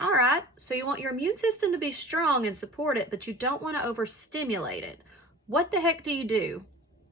All right, so you want your immune system to be strong and support it, but you don't want to overstimulate it. What the heck do you do?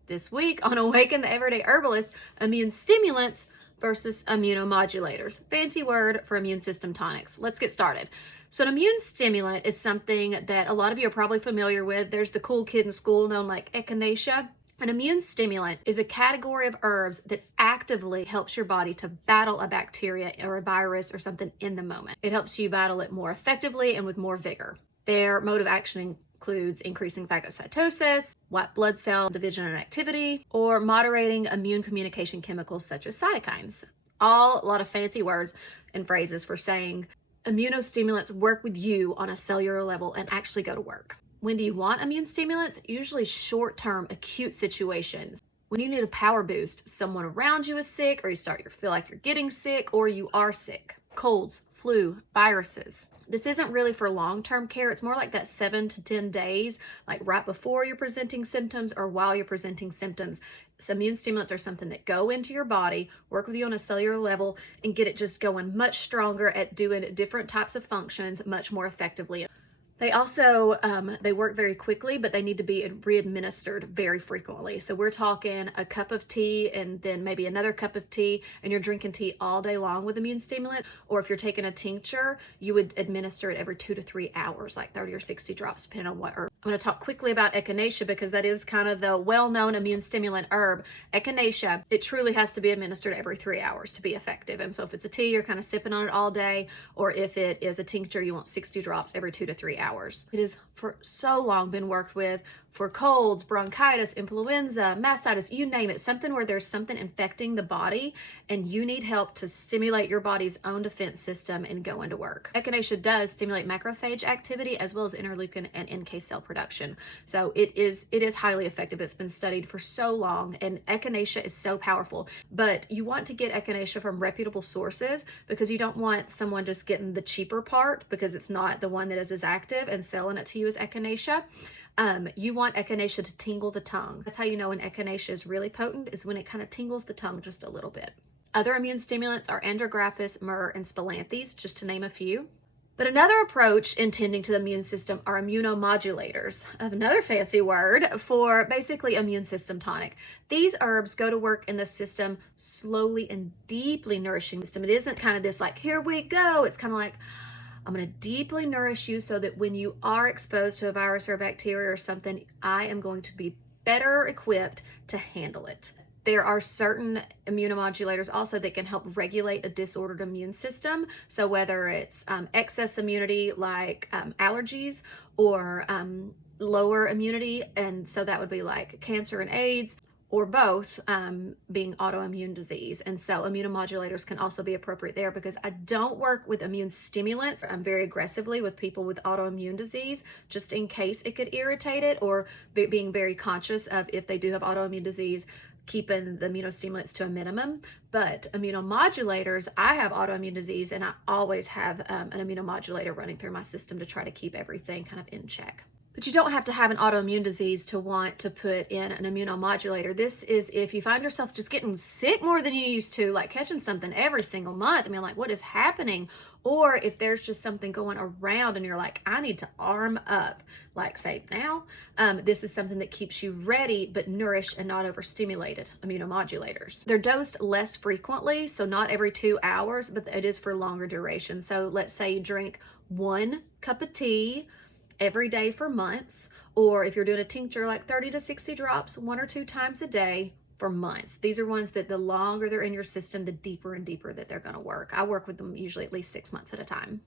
This week on Awaken the Everyday Herbalist, immune stimulants versus immunomodulators. Fancy word for immune system tonics. Let's get started. So an immune stimulant is something that a lot of you are probably familiar with. There's the cool kid in school known like echinacea. An immune stimulant is a category of herbs that actively helps your body to battle a bacteria or a virus or something in the moment. It helps you battle it more effectively and with more vigor. Their mode of action includes increasing phagocytosis, white blood cell division and activity, or moderating immune communication chemicals such as cytokines. All a lot of fancy words and phrases for saying immunostimulants work with you on a cellular level and actually go to work. When do you want immune stimulants? Usually short-term acute situations. When you need a power boost, someone around you is sick, or you feel like you're getting sick, or you are sick. Colds, flu, viruses. This isn't really for long-term care. It's more like that 7 to 10 days, like right before you're presenting symptoms or while you're presenting symptoms. So immune stimulants are something that go into your body, work with you on a cellular level, and get it just going much stronger at doing different types of functions much more effectively. They also, they work very quickly, but they need to be re-administered very frequently. So we're talking a cup of tea and then maybe another cup of tea, and you're drinking tea all day long with immune stimulant. Or if you're taking a tincture, you would administer it every 2 to 3 hours, like 30 or 60 drops, depending on what herb. I'm going to talk quickly about echinacea because that is kind of the well-known immune stimulant herb. Echinacea, it truly has to be administered every 3 hours to be effective. And so if it's a tea, you're kind of sipping on it all day, or if it is a tincture, you want 60 drops every 2 to 3 hours. It has for so long been worked with for colds, bronchitis, influenza, mastitis, you name it, something where there's something infecting the body and you need help to stimulate your body's own defense system and go into work. Echinacea does stimulate macrophage activity as well as interleukin and NK cell production. So it is highly effective. It's been studied for so long, and echinacea is so powerful. But you want to get echinacea from reputable sources because you don't want someone just getting the cheaper part because it's not the one that is as active and selling it to you as echinacea. You want echinacea to tingle the tongue. That's how you know when echinacea is really potent, is when it kind of tingles the tongue just a little bit. Other immune stimulants are andrographis, myrrh, and spilanthes, just to name a few. But another approach in tending to the immune system are immunomodulators, another fancy word for basically immune system tonic. These herbs go to work in the system slowly and deeply nourishing the system. It isn't kind of this like, here we go. It's kind of like, I'm going to deeply nourish you so that when you are exposed to a virus or a bacteria or something, I am going to be better equipped to handle it. There are certain immunomodulators also that can help regulate a disordered immune system. So whether it's excess immunity like allergies or lower immunity, and so that would be like cancer and AIDS, or both being autoimmune disease. And so immunomodulators can also be appropriate there because I don't work with immune stimulants very aggressively with people with autoimmune disease, just in case it could irritate it, or being very conscious of if they do have autoimmune disease, keeping the immunostimulants to a minimum. But immunomodulators, I have autoimmune disease and I always have an immunomodulator running through my system to try to keep everything kind of in check. But you don't have to have an autoimmune disease to want to put in an immunomodulator. This is if you find yourself just getting sick more than you used to, like catching something every single month. I mean, like, what is happening? Or if there's just something going around and you're like, I need to arm up, like say now, this is something that keeps you ready, but nourished and not overstimulated, immunomodulators. They're dosed less frequently, so not every 2 hours, but it is for longer duration. So let's say you drink 1 cup of tea every day for months, or if you're doing a tincture, like 30 to 60 drops 1 or 2 times a day for months. These are ones that the longer they're in your system, the deeper and deeper that they're going to work. I work with them usually at least 6 months at a time.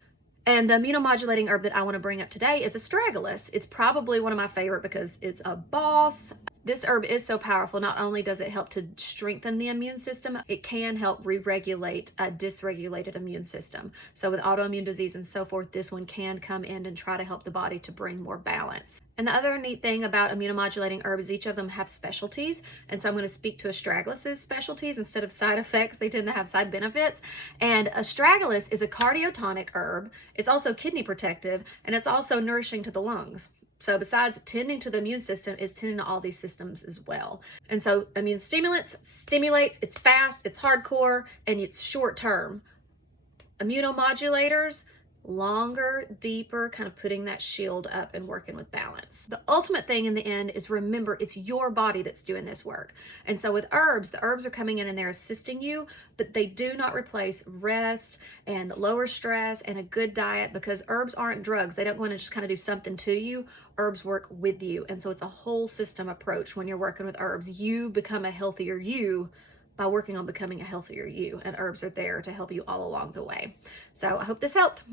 And the immunomodulating herb that I want to bring up today is astragalus. It's probably one of my favorite because it's a boss. This herb is so powerful. Not only does it help to strengthen the immune system, it can help re-regulate a dysregulated immune system. So with autoimmune disease and so forth, this one can come in and try to help the body to bring more balance. And the other neat thing about immunomodulating herbs is each of them have specialties. And so I'm going to speak to astragalus' specialties instead of side effects. They tend to have side benefits. And astragalus is a cardiotonic herb. It's also kidney protective, and it's also nourishing to the lungs. So besides tending to the immune system, it's tending to all these systems as well. And so immune stimulants stimulates, it's fast, it's hardcore, and it's short term. Immunomodulators longer, deeper, kind of putting that shield up and working with balance. The ultimate thing in the end is remember it's your body that's doing this work. And so with herbs, the herbs are coming in and they're assisting you, but they do not replace rest and lower stress and a good diet, because herbs aren't drugs. They don't go in and just kind of do something to you. Herbs work with you. And so it's a whole system approach when you're working with herbs. You become a healthier you by working on becoming a healthier you, and herbs are there to help you all along the way. So I hope this helped.